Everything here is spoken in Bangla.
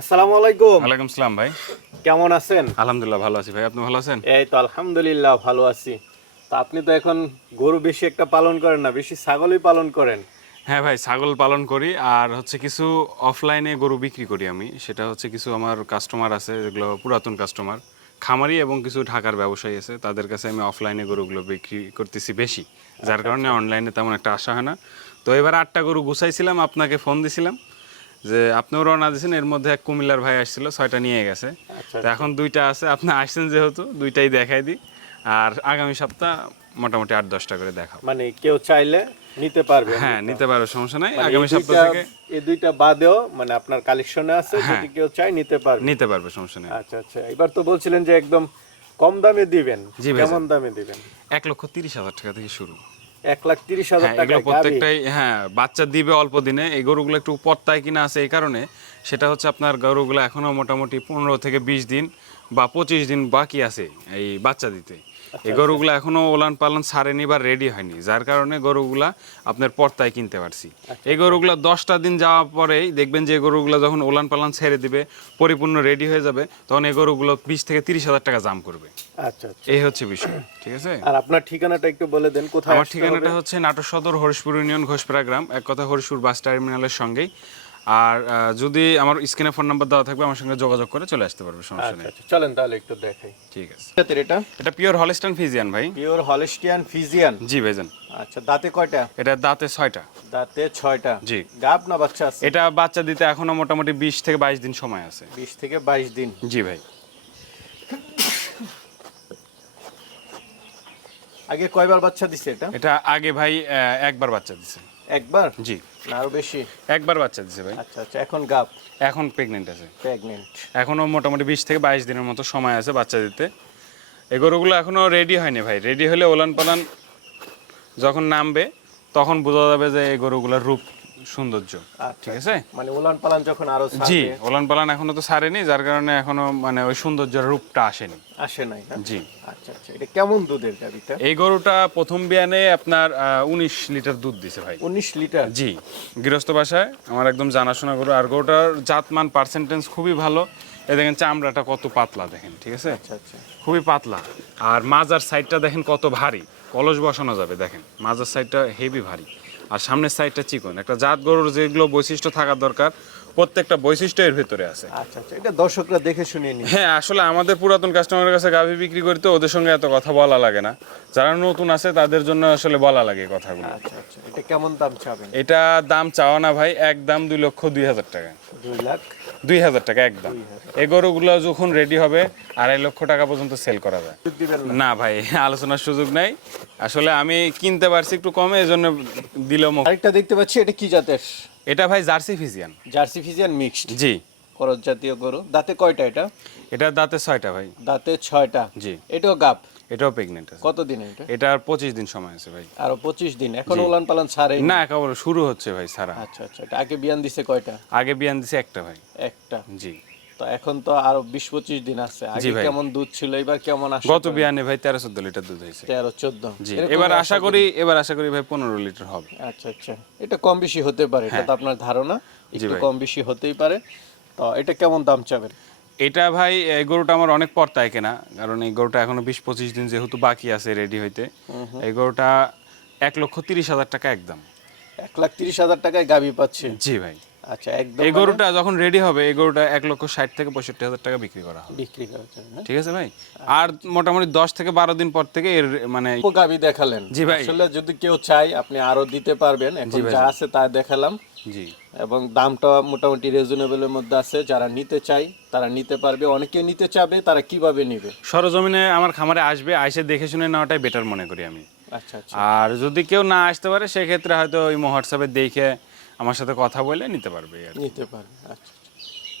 আসসালামু আলাইকুম। ওয়ালাইকুম সালাম ভাই। কেমন আছেন? আলহামদুলিল্লাহ ভালো আছি ভাই। আপনি ভালো আছেন? এই তো আলহামদুলিল্লাহ ভালো আছি। তো আপনি তো এখন গরু বেশি একটা পালন করেন না বেশি ছাগলই পালন করেন। হ্যাঁ ভাই ছাগল পালন করি। আর হচ্ছে কিছু অফলাইনে গরু বিক্রি করি আমি। সেটা হচ্ছে কিছু আমার কাস্টমার আছে যেগুলো পুরাতন কাস্টমার খামারি এবং কিছু ঢাকার ব্যবসায়ী আছে। তাদের কাছে আমি অফলাইনে গরুগুলো বিক্রি করতেছি বেশি। যার কারণে অনলাইনে তেমন একটা আশা হয় না। তো এবার আটটা গরু গুছাইছিলাম আপনাকে ফোন দিছিলাম। যে আপনিও রওনা দিয়েছেন এর মধ্যে এক কুমিল্লার ভাই আসছিল ছয়টা নিয়ে গেছে। আচ্ছা তো এখন দুইটা আছে। আপনি আসছেন যেহেতু দুইটাই দেখাই দিই। আর আগামী সপ্তাহ মোটামুটি আট দশটা করে দেখাবো। মানে কেউ চাইলে নিতে পারবে। হ্যাঁ নিতে পারো সমস্যা নাই। মানে আগামী সপ্তাহ থেকে এই দুইটা বাদেও মানে আপনার কালেকশনে আছে যদি কেউ চাই নিতে পারবে। নিতে পারবে সমস্যা নেই। আচ্ছা আচ্ছা। এবার তো বলছিলেন যে একদম কম দামে দিবেন। কেমন দামে দিবেন? এক লক্ষ তিরিশ হাজার টাকা থেকে শুরু। এক লাখ তিরিশ হাজার হ্যাঁ টাকা প্রত্যেকটাই হ্যাঁ বাচ্চা দিবে অল্প দিনে। এই গরুগুলো একটু পত্তায় কিনা আছে এই কারণে সেটা হচ্ছে আপনার গরুগুলো এখনও মোটামুটি পনেরো থেকে বিশ দিন বা পঁচিশ দিন বাকি আছে এই বাচ্চা দিতে। এই গরুগুলো এখনও ওলান পালন ছাড়েনি বা রেডি হয়নি। যার কারণে গরুগুলা আপনার পর্তায় কিনতে পারছি। এই গরুগুলো দশটা দিন যাওয়ার পরেই দেখবেন যে গরুগুলো যখন ওলান পালন ছেড়ে দিবে পরিপূর্ণ রেডি হয়ে যাবে তখন এই গরুগুলো বিশ থেকে তিরিশ হাজার টাকা দাম করবে। আচ্ছা আচ্ছা। এই হচ্ছে বিষয় ঠিক আছে? আর আপনার ঠিকানাটা একটু বলে দেন কোথায় আমার ঠিকানাটা হচ্ছে নাটোর সদর হরিশপুর ইউনিয়ন ঘোষপাড়া গ্রাম এক কথা হরিশপুর বাস টার্মিনালের সঙ্গেই। আর যদি আমার স্ক্রিনে ফোন নাম্বার দেওয়া থাকবে আমার সঙ্গে যোগাযোগ করে চলে আসতে পারবে সমস্যা আচ্ছা নেই। আচ্ছা চলেন তাহলে একটু দেখাই। ঠিক আছে। এটা এটা? পিওর হলিস্টান ফিজিয়ান ভাই। পিওর হলিস্টিয়ান ফিজিয়ান জি ভাইজান। আচ্ছা দাঁতে কয়টা? এটা দাঁতে ছয়টা। দাঁতে ছয়টা। জি। গাব না বাচ্চা আছে? এটা বাচ্চা দিতে এখনও মোটামুটি বিশ থেকে বাইশ দিন সময় আছে। বিশ থেকে বাইশ দিন। জি ভাই। আগে কয়বার বাচ্চা দিছে এটা? এটা আগে ভাই আহ, একবার বাচ্চা দিছে। একবার? জি। না আরও বেশি? একবার বাচ্চা দিছে ভাই। আচ্ছা আচ্ছা এখন গাব? এখন প্রেগনেন্ট আছে। প্রেগনেন্ট এখনও মোটামুটি বিশ থেকে বাইশ দিনের মতো সময় আছে বাচ্চা দিতে। এই গরুগুলো এখনও রেডি হয়নি ভাই। রেডি হলে ওলান পালান যখন নামবে তখন বোঝা যাবে যে এই গরুগুলোর রূপ সৌন্দর্য আচ্ছা। ঠিক আছে? মানে উলান পালান যখন আরও জি ওলান পালান এখনও তো ছাড়েনি যার কারণে এখনও মানে ওই সৌন্দর্যের রূপটা আসেনি। আসে নাই জি। আচ্ছা আচ্ছা এটা কেমন দুধের এই গরুটা প্রথম বিয়ানে আপনার উনিশ লিটার দুধ দিছে ভাই। উনিশ লিটার? জি গৃহস্থ বাসায় আমার একদম জানাশোনা গরু। আর গরুটার জাতমান পার্সেন্টেজ খুবই ভালো। এ দেখেন চামড়াটা কত পাতলা দেখেন ঠিক আছে? আচ্ছা আচ্ছা। খুবই পাতলা। আর মাজার সাইডটা দেখেন কত ভারী। কলস বসানো যাবে দেখেন। মাজার সাইডটা হেভি ভারী। আর সামনের সাইডটা চিকন। একটা জাত গরুর যেগুলো বৈশিষ্ট্য থাকার দরকার প্রত্যেকটা বৈশিষ্ট্য এর ভেতরে আছে। আচ্ছা আচ্ছা এটা দর্শকরা দেখে শুনিয়ে নি হ্যাঁ আসলে আমাদের পুরাতন কাস্টমারের কাছে গাভী বিক্রি করি তো ওদের সঙ্গে এত কথা বলা লাগে না। যারা নতুন আছে তাদের জন্য আসলে বলা লাগে কথাগুলো। আচ্ছা আচ্ছা এটা কেমন দাম চাবেন? এটা দাম চাওয়া না ভাই একদম দুই লক্ষ দুই হাজার টাকা। দুই লাখ? দুই হাজার টাকা একদম এই গরুগুলো যখন রেডি হবে আড়াই লক্ষ টাকা পর্যন্ত সেল করা যায়। না। ভাই আলোচনার সুযোগ নাই। আসলে আমি কিনতে পারছি একটু কমে এই জন্য দিলাম আরেকটা দেখতে পাচ্ছি এটা কি জাতের? এটা ভাই Jersey Friesian. Jersey Friesian mixed? জি। করজ জাতীয় গরু। দাঁতে কয়টা এটা? এটা দাঁতে ছয়টা ভাই। দাঁতে ছয়টা। জি। এটাও গাপ? এটাও প্রেগনেন্ট আছে। কত দিন এটা এটার পঁচিশ দিন সময় আছে ভাই। আর পঁচিশ দিন। এখন উলান পালান ছাড়ে না একেবারে শুরু হচ্ছে ভাই সারা আচ্ছা আচ্ছা। এটা আগে বিয়ান দিছে কয়টা? আগে বিয়ান দিছে একটা ভাই। একটা। জি। তো এখন তো আরও বিশ পঁচিশ দিন আছে। আগে কেমন দুধ ছিল এবার কেমন আসে গত বিয়ানে ভাই তেরো চোদ্দ লিটার দুধ হয়েছে। তেরো চোদ্দ। জি এবার আশা করি এবার আশা করি ভাই পনেরো লিটার হবে। আচ্ছা আচ্ছা। এটা কম বেশি হতে পারে এটা তো আপনার ধারণা। একটু হ্যাঁ। কম বেশি হতেই পারে। তো এটা কেমন দাম চাবেন? এটা ভাই এই গরুটা আমার অনেক পর্তায় কেনা। কারণ এই গরুটা এখনও বিশ পঁচিশ দিন যেহেতু বাকি আছে রেডি হইতে। এই গরুটা এক লক্ষ তিরিশ হাজার টাকা একদম। এক লাখ তিরিশ হাজার টাকায় গাবি পাচ্ছে। জি ভাই। আচ্ছা একদম এই গরুটা যখন রেডি হবে এই গরুটা এক লক্ষ ষাট থেকে পঁয়ষট্টি হাজার টাকা বিক্রি করা হবে। বিক্রি জন্য ঠিক আছে ভাই? আর মোটামুটি দশ থেকে বারো দিন পর থেকে এর মানে গাবি দেখালেন। জি ভাই। আসলে যদি কেউ চাই আপনি আরও দিতে পারবেন। এখন যা আছে তা দেখালাম। জি। এবং দামটা মোটামুটি রিজনেবলের মধ্যে আছে। যারা নিতে চাই তারা নিতে পারবে। অনেকে নিতে চাবে তারা কীভাবে নিবে? সরজমিনে আমার খামারে আসবে আইসে দেখে শুনে নেওয়াটাই বেটার মনে করি আমি। আচ্ছা আচ্ছা। আর যদি কেউ না আসতে পারে সেক্ষেত্রে হয়তো ওই হোয়াটসঅ্যাপে দেখে আমার সাথে কথা বলে নিতে পারবে নিতে পারবে আচ্ছা।